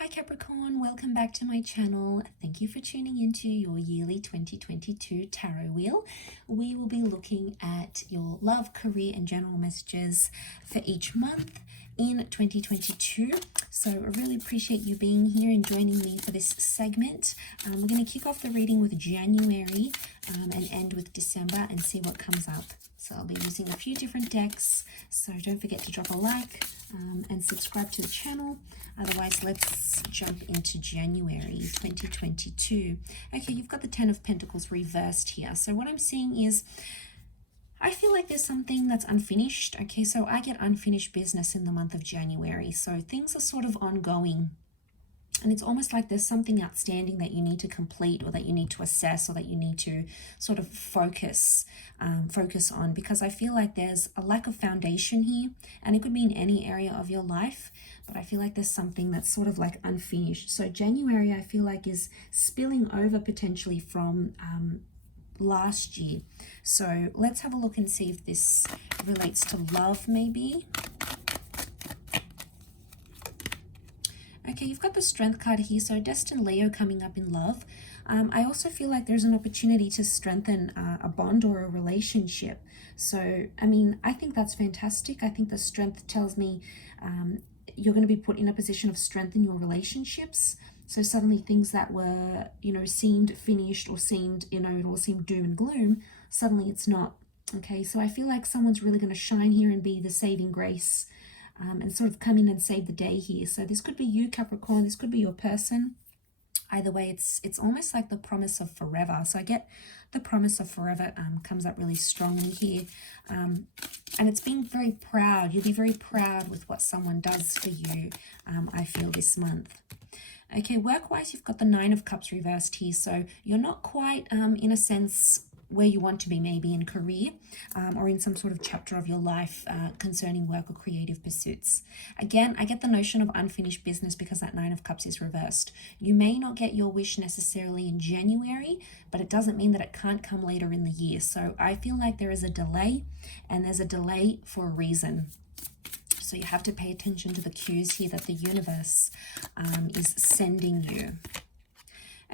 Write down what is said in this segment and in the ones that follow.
Hi Capricorn, welcome back to my channel. Thank you for tuning into your yearly 2022 tarot wheel. We will be looking at your love, career and general messages for each month in 2022. So I really appreciate you being here and joining me for this segment. We're going to kick off the reading with January and end with December and see what comes up. So I'll be using a few different decks, so don't forget to drop a like and subscribe to the channel. Otherwise, let's jump into January 2022. Okay, you've got the Ten of Pentacles reversed here. So what I'm seeing is, I feel like there's something that's unfinished. Okay, so I get unfinished business in the month of January. So things are sort of ongoing. And it's almost like there's something outstanding that you need to complete, or that you need to assess, or that you need to sort of focus on, because I feel like there's a lack of foundation here, and it could be in any area of your life, but I feel like there's something that's sort of like unfinished. So January, I feel like, is spilling over potentially from last year. So let's have a look and see if this relates to love maybe. Okay, you've got the Strength card here, so destined Leo coming up in love. I also feel like there's an opportunity to strengthen a bond or a relationship. So, I mean, I think that's fantastic. I think the Strength tells me you're going to be put in a position of strength in your relationships. So suddenly things that were, seemed finished, or seemed, it all seemed doom and gloom, suddenly it's not. Okay, so I feel like someone's really going to shine here and be the saving grace. And sort of come in and save the day here. So this could be you, Capricorn. This could be your person. Either way, it's almost like the promise of forever. So I get the promise of forever comes up really strongly here. And it's being very proud. You'll be very proud with what someone does for you, I feel, this month. Okay, work-wise, you've got the Nine of Cups reversed here. So you're not quite, in a sense, where you want to be, maybe in career or in some sort of chapter of your life concerning work or creative pursuits. Again, I get the notion of unfinished business because that Nine of Cups is reversed. You may not get your wish necessarily in January, but it doesn't mean that it can't come later in the year. So I feel like there is a delay, and there's a delay for a reason. So you have to pay attention to the cues here that the universe is sending you.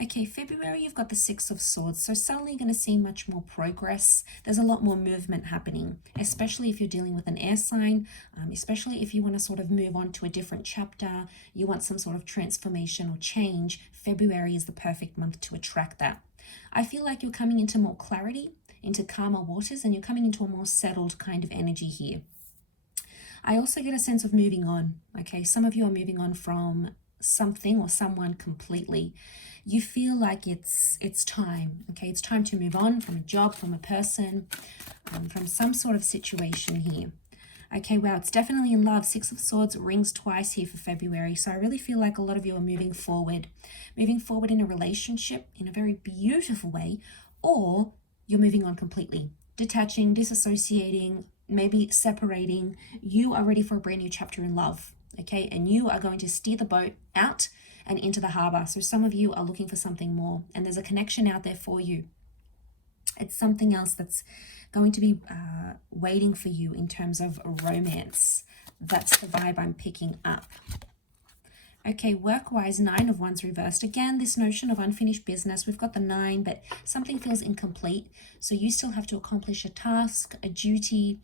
Okay, February, you've got the Six of Swords. So suddenly you're going to see much more progress. There's a lot more movement happening, especially if you're dealing with an air sign, especially if you want to sort of move on to a different chapter, you want some sort of transformation or change. February is the perfect month to attract that. I feel like you're coming into more clarity, into calmer waters, and you're coming into a more settled kind of energy here. I also get a sense of moving on. Okay, some of you are moving on from something or someone completely. You feel like it's time. Okay, it's time to move on from a job, from a person, from some sort of situation here. Okay, wow, it's definitely in love. Six of Swords rings twice here for February. So I really feel like a lot of you are moving forward in a relationship in a very beautiful way, or you're moving on completely, detaching, disassociating, maybe separating. You are ready for a brand new chapter in love. Okay, and you are going to steer the boat out and into the harbor. So some of you are looking for something more, and there's a connection out there for you. It's something else that's going to be waiting for you in terms of romance. That's the vibe I'm picking up. Okay, work-wise, Nine of Wands reversed. Again, this notion of unfinished business. We've got the 9, but something feels incomplete. So you still have to accomplish a task, a duty.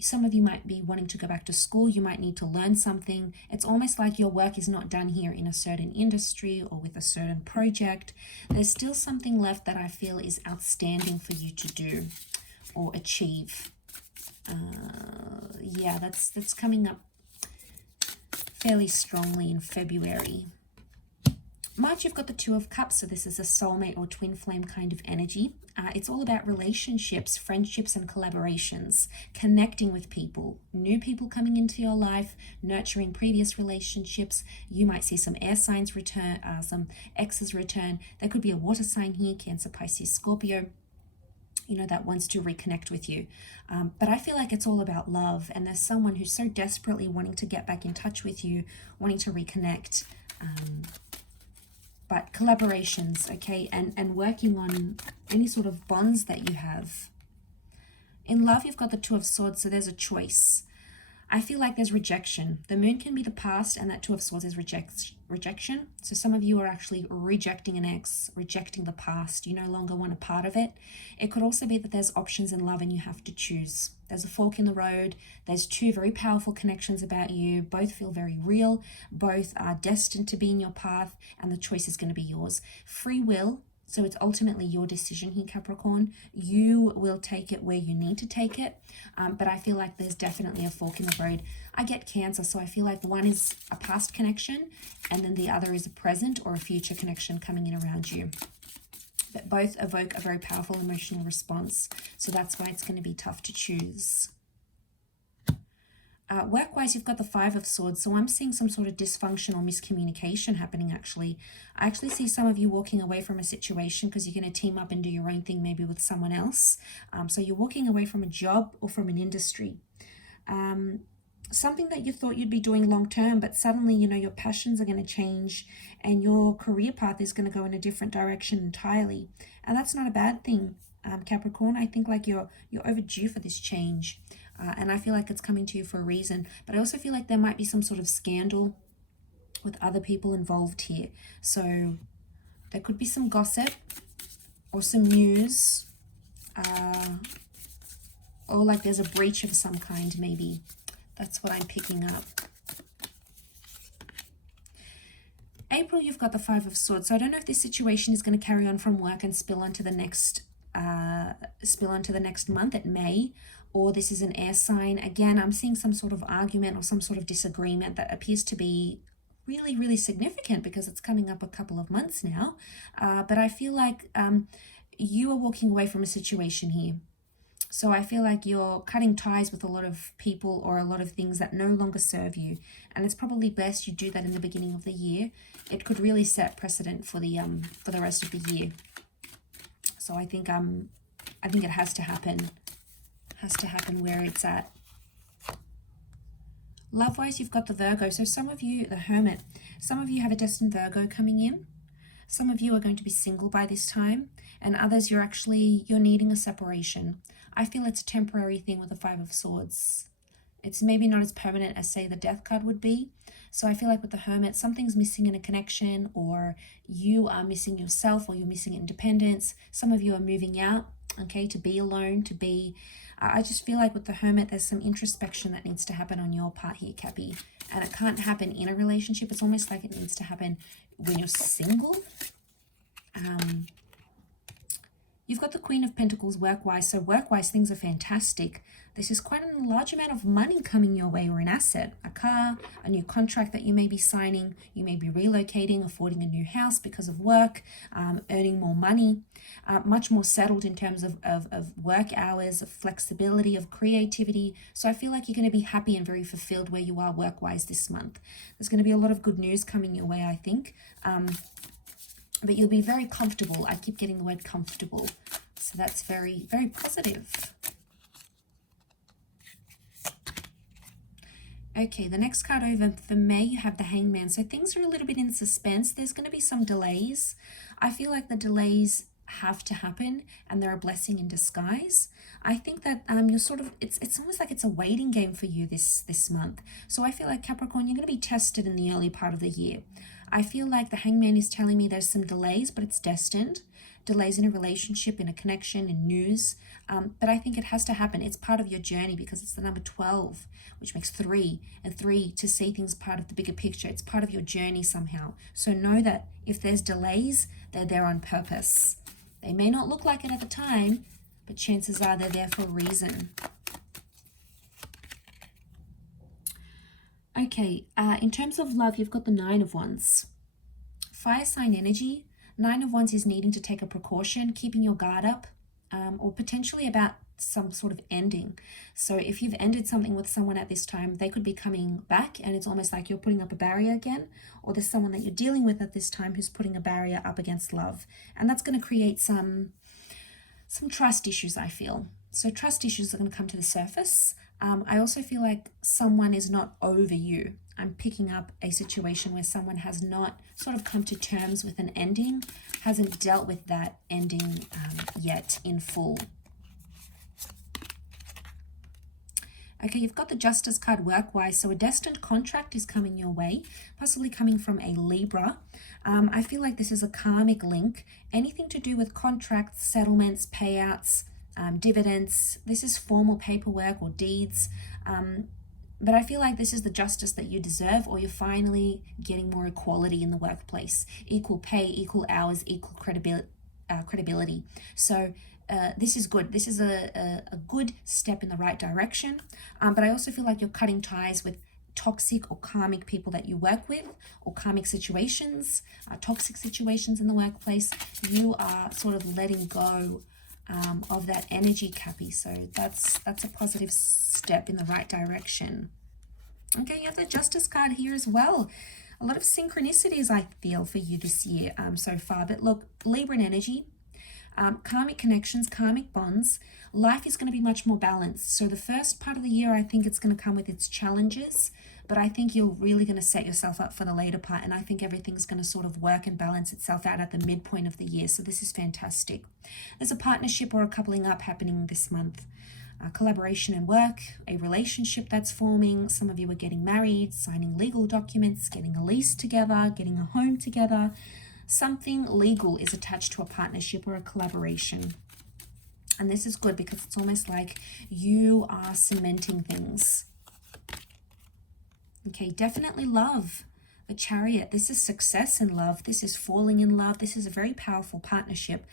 Some of you might be wanting to go back to school. You might need to learn something. It's almost like your work is not done here in a certain industry or with a certain project. There's still something left that I feel is outstanding for you to do or achieve. Yeah, that's coming up fairly strongly in February. March, you've got the Two of Cups, so this is a soulmate or twin flame kind of energy. It's all about relationships, friendships, and collaborations, connecting with people, new people coming into your life, nurturing previous relationships. You might see some air signs return, some exes return. There could be a water sign here, Cancer, Pisces, Scorpio, that wants to reconnect with you. But I feel like it's all about love, and there's someone who's so desperately wanting to get back in touch with you, wanting to reconnect. But collaborations, okay, and working on any sort of bonds that you have. In love, you've got the Two of Swords, so there's a choice. I feel like there's rejection. The moon can be the past, and that Two of Swords is rejection. So some of you are actually rejecting an ex, rejecting the past. You no longer want a part of it. It could also be that there's options in love and you have to choose. There's a fork in the road. There's two very powerful connections about you. Both feel very real. Both are destined to be in your path, and the choice is going to be yours. Free will. So it's ultimately your decision here, Capricorn. You will take it where you need to take it. But I feel like there's definitely a fork in the road. I get Cancer, so I feel like one is a past connection and then the other is a present or a future connection coming in around you. But both evoke a very powerful emotional response. So that's why it's going to be tough to choose. Work-wise, you've got the Five of Swords, so I'm seeing some sort of dysfunction or miscommunication happening, actually. I actually see some of you walking away from a situation because you're going to team up and do your own thing, maybe with someone else. So you're walking away from a job or from an industry. Something that you thought you'd be doing long-term, but suddenly, you know, your passions are going to change and your career path is going to go in a different direction entirely. And that's not a bad thing, Capricorn. I think like you're overdue for this change. And I feel like it's coming to you for a reason. But I also feel like there might be some sort of scandal with other people involved here. So there could be some gossip or some news. Or like there's a breach of some kind, maybe. That's what I'm picking up. April, you've got the Five of Swords. So I don't know if this situation is going to carry on from work and spill onto the next month. It may. Or this is an air sign. Again, I'm seeing some sort of argument or some sort of disagreement that appears to be really, really significant because it's coming up a couple of months now. But I feel like you are walking away from a situation here. So I feel like you're cutting ties with a lot of people or a lot of things that no longer serve you. And it's probably best you do that in the beginning of the year. It could really set precedent for the rest of the year. So I think it has to happen. Has to happen where it's at. Love-wise, you've got the Virgo. So some of you, the Hermit, some of you have a destined Virgo coming in. Some of you are going to be single by this time, and others you're needing a separation. I feel it's a temporary thing with the Five of Swords. It's maybe not as permanent as, say, the Death card would be. So I feel like with the Hermit, something's missing in a connection, or you are missing yourself, or you're missing independence. Some of you are moving out, okay, to be alone, to be... I just feel like with the Hermit, there's some introspection that needs to happen on your part here, Cappy. And it can't happen in a relationship. It's almost like it needs to happen when you're single. You've got the Queen of Pentacles work-wise. So work-wise, things are fantastic. This is quite a large amount of money coming your way, or an asset, a car, a new contract that you may be signing. You may be relocating, affording a new house because of work, earning more money, much more settled in terms of work hours, of flexibility, of creativity. So I feel like you're going to be happy and very fulfilled where you are work-wise this month. There's going to be a lot of good news coming your way, I think. But you'll be very comfortable. I keep getting the word comfortable. So that's very, very positive. Okay, the next card over for May, you have the Hangman. So things are a little bit in suspense. There's going to be some delays. I feel like the delays have to happen and they're a blessing in disguise. I think that you're sort of, it's almost like it's a waiting game for you this month. So I feel like Capricorn, you're going to be tested in the early part of the year. I feel like the Hangman is telling me there's some delays, but it's destined. Delays in a relationship, in a connection, in news. But I think it has to happen. It's part of your journey because it's the number 12, which makes 3. And 3, to see things part of the bigger picture. It's part of your journey somehow. So know that if there's delays, they're there on purpose. They may not look like it at the time, but chances are they're there for a reason. Okay, in terms of love, you've got the Nine of Wands. Fire sign energy. Nine of Wands is needing to take a precaution, keeping your guard up, or potentially about some sort of ending. So if you've ended something with someone at this time, they could be coming back and it's almost like you're putting up a barrier again, or there's someone that you're dealing with at this time who's putting a barrier up against love. And that's going to create some trust issues, I feel. So trust issues are going to come to the surface. I also feel like someone is not over you. I'm picking up a situation where someone has not sort of come to terms with an ending, hasn't dealt with that ending yet in full. Okay, you've got the Justice card work-wise, so a destined contract is coming your way, possibly coming from a Libra. I feel like this is a karmic link. Anything to do with contracts, settlements, payouts, dividends. This is formal paperwork or deeds. But I feel like this is the justice that you deserve, or you're finally getting more equality in the workplace. Equal pay, equal hours, equal credibility. So this is good. This is a good step in the right direction. But I also feel like you're cutting ties with toxic or karmic people that you work with, or karmic situations, toxic situations in the workplace. You are sort of letting go of that energy, Cappy. So that's a positive step in the right direction. Okay, you have the Justice card here as well. A lot of synchronicities I feel for you this year so far. But look, Libra energy, karmic connections, karmic bonds, life is going to be much more balanced. So the first part of the year, I think it's going to come with its challenges, but I think you're really going to set yourself up for the later part, and I think everything's going to sort of work and balance itself out at the midpoint of the year. So this is fantastic. There's a partnership or a coupling up happening this month. Collaboration in work, a relationship that's forming. Some of you are getting married, signing legal documents, getting a lease together, getting a home together. Something legal is attached to a partnership or a collaboration. And this is good because it's almost like you are cementing things. Okay, definitely love. The Chariot, this is success in love. This is falling in love. This is a very powerful partnership.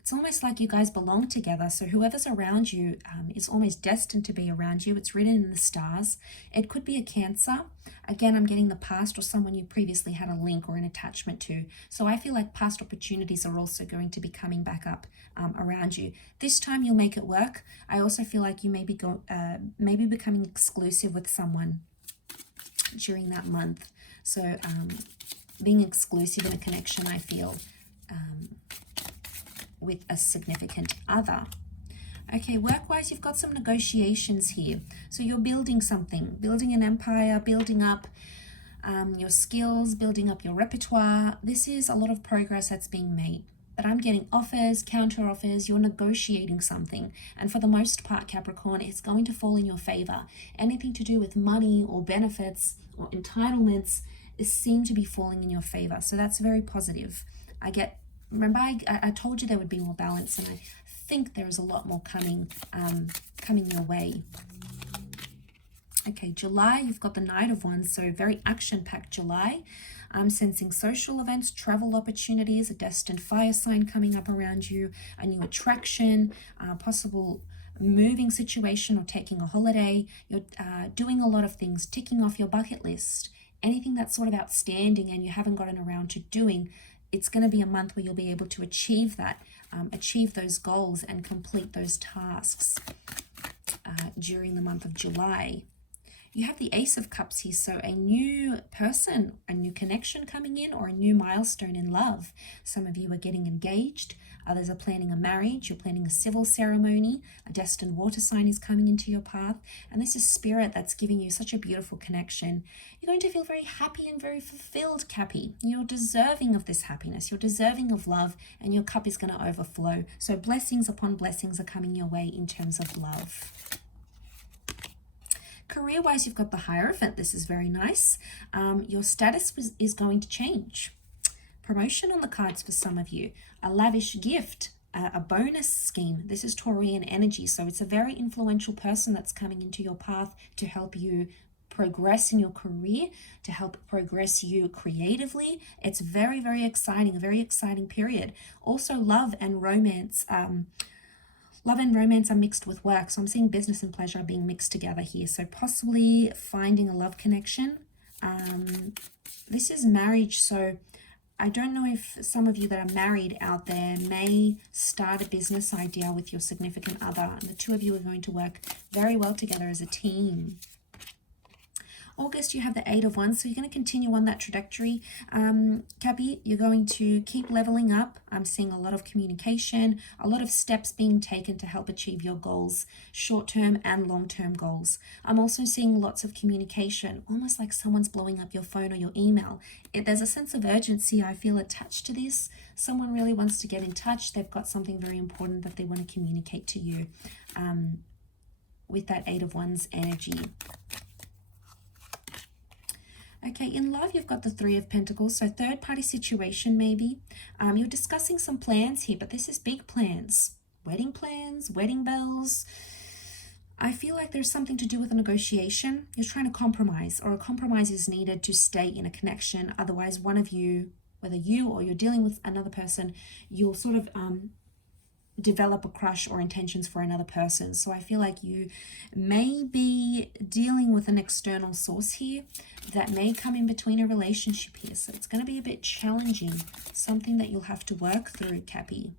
It's almost like you guys belong together. So whoever's around you is almost destined to be around you. It's written in the stars. It could be a Cancer. Again, I'm getting the past or someone you previously had a link or an attachment to. So I feel like past opportunities are also going to be coming back up around you. This time you'll make it work. I also feel like you may be maybe becoming exclusive with someone during that month. So being exclusive in a connection, I feel, with a significant other. Okay, work-wise, you've got some negotiations here. So you're building something, building an empire, building up your skills, building up your repertoire. This is a lot of progress that's being made. But I'm getting offers, counter offers, you're negotiating something. And for the most part, Capricorn, it's going to fall in your favor. Anything to do with money or benefits or entitlements seem to be falling in your favor. So that's very positive. Remember, I told you there would be more balance, and I think there is a lot more coming your way. Okay, July, you've got the Knight of Wands, so very action-packed July. I'm sensing social events, travel opportunities, a destined fire sign coming up around you, a new attraction, possible moving situation or taking a holiday. You're doing a lot of things, ticking off your bucket list. Anything that's sort of outstanding and you haven't gotten around to doing, it's going to be a month where you'll be able to achieve that, achieve those goals and complete those tasks during the month of July. You have the Ace of Cups here, so a new person, a new connection coming in, or a new milestone in love. Some of you are getting engaged, others are planning a marriage, you're planning a civil ceremony, a destined water sign is coming into your path, and this is Spirit that's giving you such a beautiful connection. You're going to feel very happy and very fulfilled, Cappy. You're deserving of this happiness, you're deserving of love, and your cup is going to overflow. So blessings upon blessings are coming your way in terms of love. Career-wise, you've got the Hierophant. This is very nice. Your status is going to change. Promotion on the cards for some of you. A lavish gift, a bonus scheme. This is Taurian energy, so it's a very influential person that's coming into your path to help you progress in your career, to help progress you creatively. It's very, very exciting, a very exciting period. Also, love and romance. Love and romance are mixed with work. So I'm seeing business and pleasure being mixed together here. So possibly finding a love connection. This is marriage. So I don't know if some of you that are married out there may start a business idea with your significant other. And the two of you are going to work very well together as a team. August, you have the Eight of Wands, so you're going to continue on that trajectory. Cappy, you're going to keep leveling up. I'm seeing a lot of communication, a lot of steps being taken to help achieve your goals, short-term and long-term goals. I'm also seeing lots of communication, almost like someone's blowing up your phone or your email. There's a sense of urgency I feel attached to this. Someone really wants to get in touch. They've got something very important that they want to communicate to you. with that Eight of Wands energy. Okay, in love, you've got the Three of Pentacles, so third-party situation maybe. You're discussing some plans here, but this is big plans, wedding bells. I feel like there's something to do with a negotiation. You're trying to compromise, or a compromise is needed to stay in a connection. Otherwise, one of you, whether you or you're dealing with another person, you'll sort of develop a crush or intentions for another person. So I feel like you may be dealing with an external source here that may come in between a relationship here. So it's going to be a bit challenging, something that you'll have to work through, Cappy.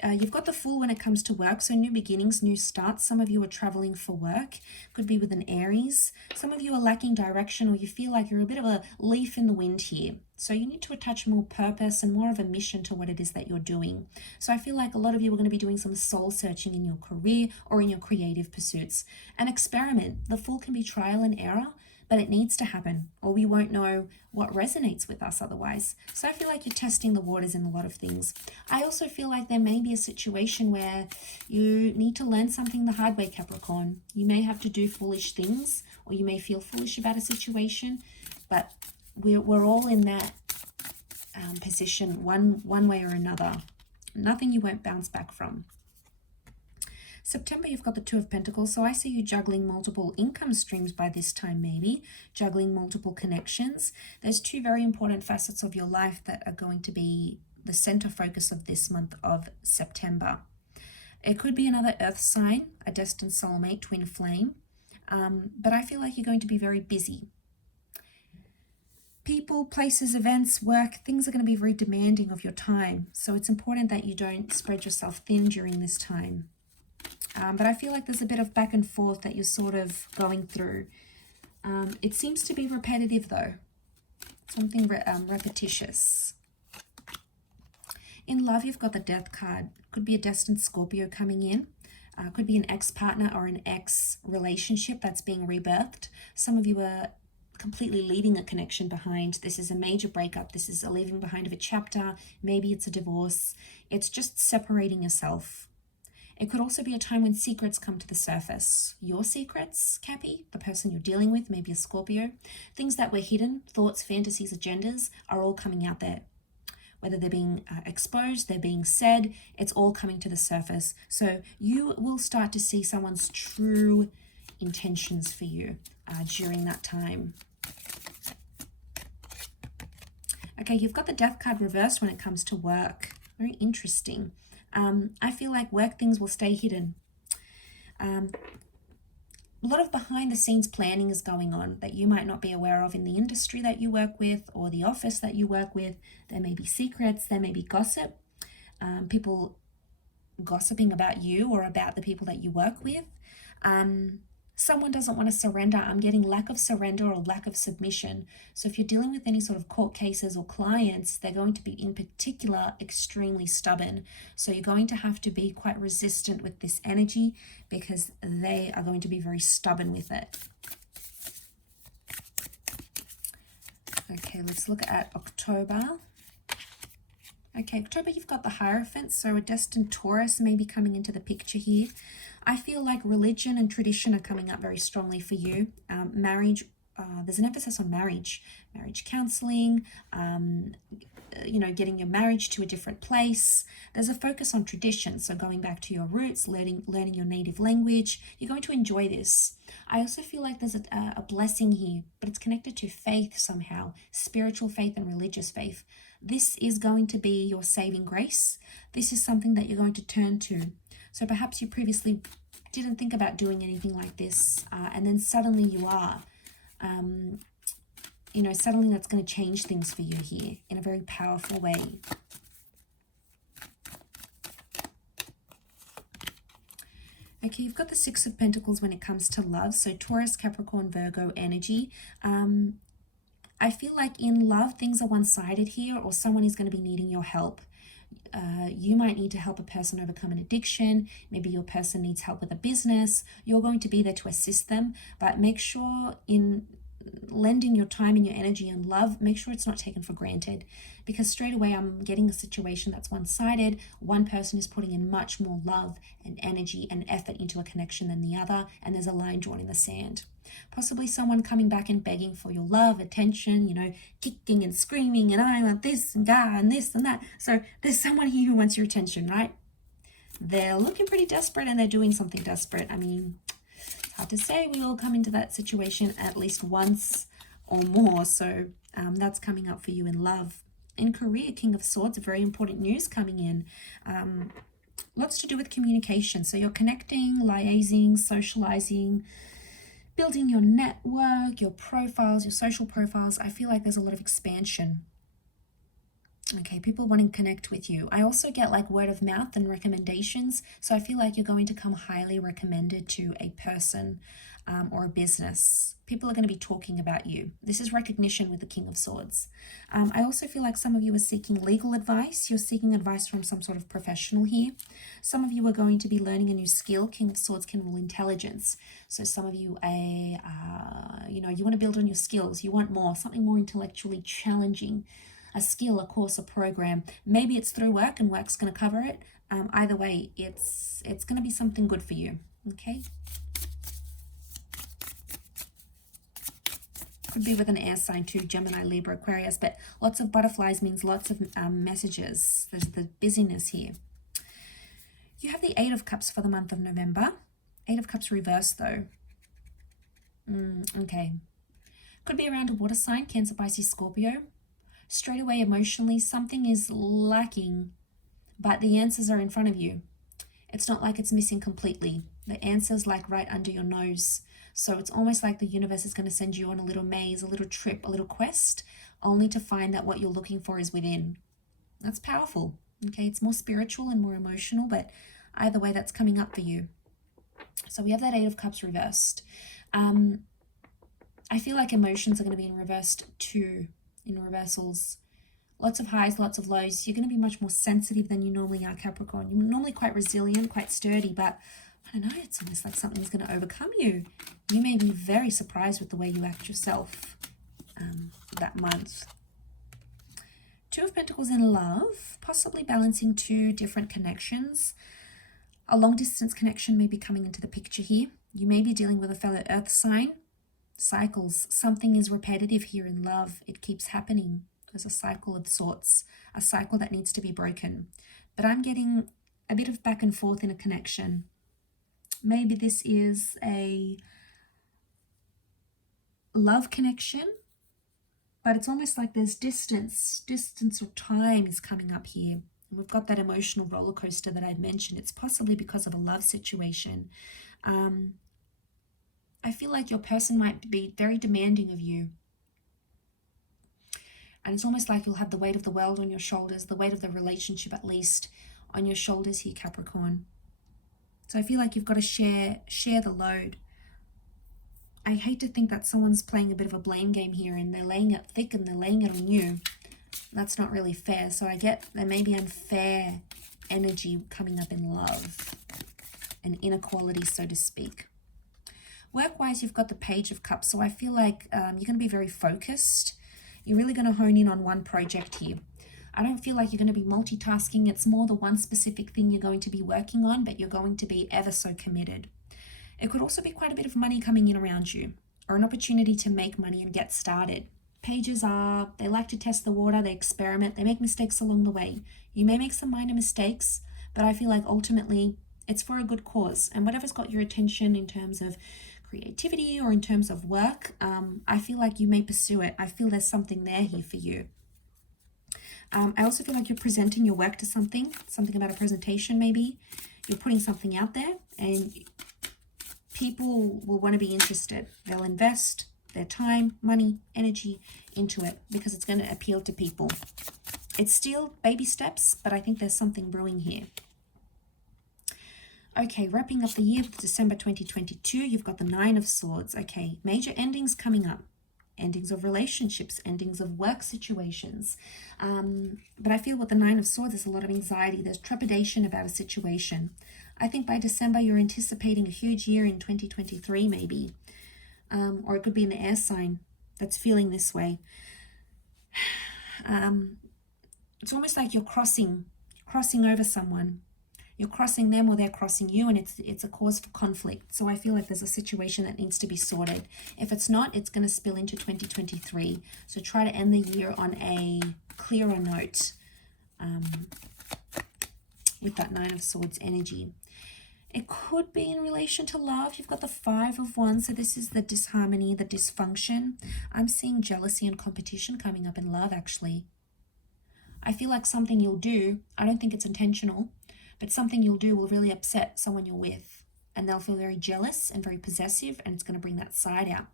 You've got the Fool when it comes to work, so new beginnings, new starts. Some of you are traveling for work, could be with an Aries. Some of you are lacking direction, or you feel like you're a bit of a leaf in the wind here. So you need to attach more purpose and more of a mission to what it is that you're doing. So I feel like a lot of you are going to be doing some soul searching in your career or in your creative pursuits. An experiment. The Fool can be trial and error, but it needs to happen, or we won't know what resonates with us otherwise. So I feel like you're testing the waters in a lot of things. I also feel like there may be a situation where you need to learn something the hard way, Capricorn. You may have to do foolish things, or you may feel foolish about a situation, but we're all in that position one way or another. Nothing you won't bounce back from. September, you've got the Two of Pentacles, so I see you juggling multiple income streams by this time, maybe juggling multiple connections. There's two very important facets of your life that are going to be the center focus of this month of September. It could be another earth sign, a destined soulmate, twin flame, but I feel like you're going to be very busy. People, places, events, work, things are going to be very demanding of your time, so it's important that you don't spread yourself thin during this time. But I feel like there's a bit of back and forth that you're sort of going through. It seems to be repetitive though. Something repetitious. In love, you've got the Death card. Could be a destined Scorpio coming in. Could be an ex-partner or an ex-relationship that's being rebirthed. Some of you are completely leaving a connection behind. This is a major breakup. This is a leaving behind of a chapter. Maybe it's a divorce. It's just separating yourself. It could also be a time when secrets come to the surface. Your secrets, Cappy, the person you're dealing with, maybe a Scorpio. Things that were hidden, thoughts, fantasies, agendas, are all coming out there. Whether they're being exposed, they're being said, it's all coming to the surface. So you will start to see someone's true intentions for you during that time. Okay, you've got the Death card reversed when it comes to work. Very interesting. I feel like work things will stay hidden. A lot of behind the scenes planning is going on that you might not be aware of in the industry that you work with or the office that you work with. There may be secrets, there may be gossip, people gossiping about you or about the people that you work with. Someone doesn't want to surrender. I'm getting lack of surrender or lack of submission. So if you're dealing with any sort of court cases or clients, they're going to be in particular extremely stubborn. So you're going to have to be quite resistant with this energy because they are going to be very stubborn with it. Okay, let's look at October. Okay, October, you've got the Hierophant, so a destined Taurus may be coming into the picture here. I feel like religion and tradition are coming up very strongly for you. Marriage, there's an emphasis on marriage counseling, getting your marriage to a different place. There's a focus on tradition, so going back to your roots, learning your native language. You're going to enjoy this. I also feel like there's a blessing here, but it's connected to faith somehow, spiritual faith and religious faith. This is going to be your saving grace. This is something that you're going to turn to. So perhaps you previously didn't think about doing anything like this, and then suddenly you are. Suddenly that's going to change things for you here in a very powerful way. Okay, you've got the Six of Pentacles when it comes to love. So Taurus, Capricorn, Virgo energy. I feel like in love, things are one-sided here, or someone is going to be needing your help. You might need to help a person overcome an addiction. Maybe your person needs help with a business. You're going to be there to assist them, but make sure in lending your time and your energy and love, make sure it's not taken for granted, because straight away I'm getting a situation that's one-sided. One person is putting in much more love and energy and effort into a connection than the other, and there's a line drawn in the sand. Possibly someone coming back and begging for your love, attention, you know, kicking and screaming, and I want this and that and this and that. So there's someone here who wants your attention, right? They're looking pretty desperate and they're doing something desperate. I mean, it's hard to say. We all come into that situation at least once or more. So that's coming up for you in love. In career, King of Swords, very important news coming in. Lots to do with communication. So you're connecting, liaising, socializing, building your network, your profiles, your social profiles. I feel like there's a lot of expansion. Okay, people wanting to connect with you. I also get like word of mouth and recommendations. So I feel like you're going to come highly recommended to a person or a business. People are going to be talking about you. This is recognition with the King of Swords. I also feel like some of you are seeking legal advice. You're seeking advice from some sort of professional here. Some of you are going to be learning a new skill. King of Swords can rule intelligence. So some of you, you know, you want to build on your skills. You want more, something more intellectually challenging. A skill, a course, a program. Maybe it's through work and work's going to cover it. Either way, it's going to be something good for you. Okay. Could be with an air sign too, Gemini, Libra, Aquarius, but lots of butterflies means lots of messages. There's the busyness here. You have the Eight of Cups for the month of November. Eight of Cups reversed though. Okay. Could be around a water sign, Cancer, Pisces, Scorpio. Straight away emotionally, something is lacking, but the answers are in front of you. It's not like it's missing completely. The answer's like right under your nose. So it's almost like the universe is going to send you on a little maze, a little trip, a little quest, only to find that what you're looking for is within. That's powerful. Okay, it's more spiritual and more emotional, but either way, that's coming up for you. So we have that Eight of Cups reversed. I feel like emotions are going to be in reversed too. In reversals, lots of highs, lots of lows. You're going to be much more sensitive than you normally are, Capricorn. You're normally quite resilient, quite sturdy, but I don't know, it's almost like something's going to overcome you. You may be very surprised with the way you act yourself that month. Two of Pentacles in love, possibly balancing two different connections. A long distance connection may be coming into the picture here. You may be dealing with a fellow earth sign. Cycles, something is repetitive here in love. It keeps happening. There's a cycle of sorts, a cycle that needs to be broken. But I'm getting a bit of back and forth in a connection. Maybe this is a love connection, but it's almost like there's distance or time is coming up here. And we've got that emotional roller coaster that I've mentioned. It's possibly because of a love situation. I feel like your person might be very demanding of you. And it's almost like you'll have the weight of the world on your shoulders, the weight of the relationship at least on your shoulders here, Capricorn. So I feel like you've got to share the load. I hate to think that someone's playing a bit of a blame game here and they're laying it thick and they're laying it on you. That's not really fair. So I get there may be unfair energy coming up in love and inequality, so to speak. Work-wise, you've got the Page of Cups, so I feel like you're going to be very focused. You're really going to hone in on one project here. I don't feel like you're going to be multitasking. It's more the one specific thing you're going to be working on, but you're going to be ever so committed. It could also be quite a bit of money coming in around you, or an opportunity to make money and get started. Pages they like to test the water, they experiment, they make mistakes along the way. You may make some minor mistakes, but I feel like ultimately it's for a good cause. And whatever's got your attention in terms of creativity or in terms of work, I feel like you may pursue it. I feel there's something there here for you. I also feel like you're presenting your work to something about a presentation maybe. You're putting something out there and people will want to be interested. They'll invest their time, money, energy into it because it's going to appeal to people. It's still baby steps, but I think there's something brewing here. Okay, wrapping up the year with December 2022, you've got the Nine of Swords. Okay, major endings coming up. Endings of relationships, endings of work situations. But I feel with the Nine of Swords, there's a lot of anxiety. There's trepidation about a situation. I think by December, you're anticipating a huge year in 2023 maybe. Or it could be an air sign. that's feeling this way. It's almost like you're crossing over someone. You're crossing them or they're crossing you, and it's a cause for conflict. So I feel like there's a situation that needs to be sorted. If it's not, it's going to spill into 2023. So try to end the year on a clearer note with that Nine of Swords energy. It could be in relation to love. You've got the Five of Wands, so this is the disharmony, the dysfunction. I'm seeing jealousy and competition coming up in love, actually. I feel like something you'll do, I don't think it's intentional, but something you'll do will really upset someone you're with, and they'll feel very jealous and very possessive, and it's going to bring that side out.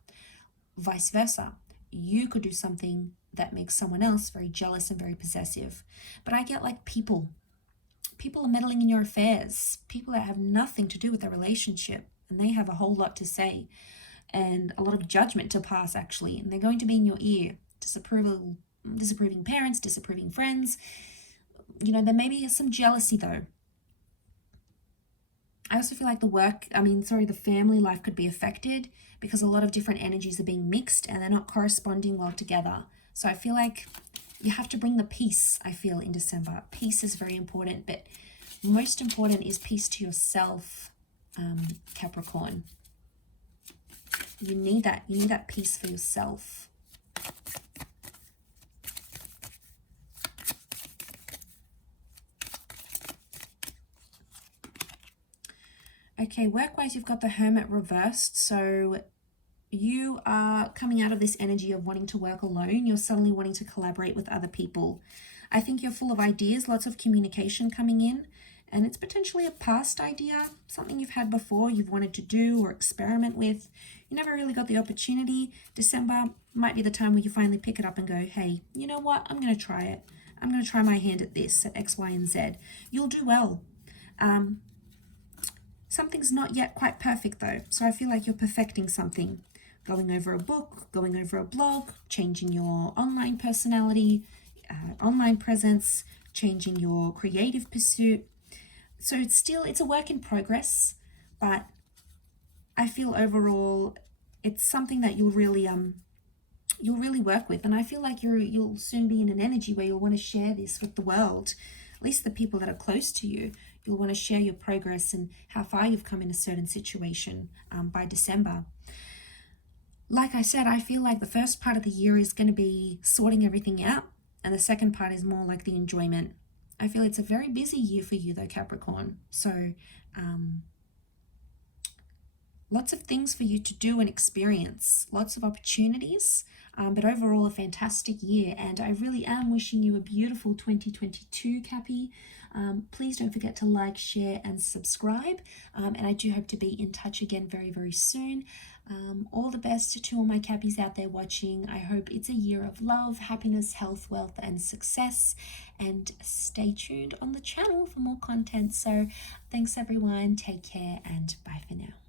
Vice versa. You could do something that makes someone else very jealous and very possessive. But I get like people are meddling in your affairs, people that have nothing to do with the relationship, and they have a whole lot to say and a lot of judgment to pass, actually, and they're going to be in your ear. Disapproving parents, disapproving friends. You know, there may be some jealousy though. I also feel like the family life could be affected because a lot of different energies are being mixed and they're not corresponding well together. So I feel like you have to bring the peace, I feel, in December. Peace is very important, but most important is peace to yourself, Capricorn. You need that. You need that peace for yourself. Okay, work-wise, you've got the Hermit reversed. So you are coming out of this energy of wanting to work alone. You're suddenly wanting to collaborate with other people. I think you're full of ideas, lots of communication coming in, and it's potentially a past idea, something you've had before, you've wanted to do or experiment with. You never really got the opportunity. December might be the time where you finally pick it up and go, hey, you know what? I'm going to try it. I'm going to try my hand at this, at X, Y, and Z. You'll do well. Something's not yet quite perfect though, so I feel like you're perfecting something. Going over a book, going over a blog, changing your online personality, online presence, changing your creative pursuit. So it's a work in progress, but I feel overall it's something that you'll really work with, and I feel like you'll soon be in an energy where you'll want to share this with the world, at least the people that are close to you. You'll want to share your progress and how far you've come in a certain situation by December. Like I said, I feel like the first part of the year is going to be sorting everything out, and the second part is more like the enjoyment. I feel it's a very busy year for you though, Capricorn. So lots of things for you to do and experience, lots of opportunities, but overall a fantastic year. And I really am wishing you a beautiful 2022, Cappy. Please don't forget to like, share, and subscribe. And I do hope to be in touch again very, very soon. All the best to all my Cappies out there watching. I hope it's a year of love, happiness, health, wealth, and success. And stay tuned on the channel for more content. So thanks everyone. Take care and bye for now.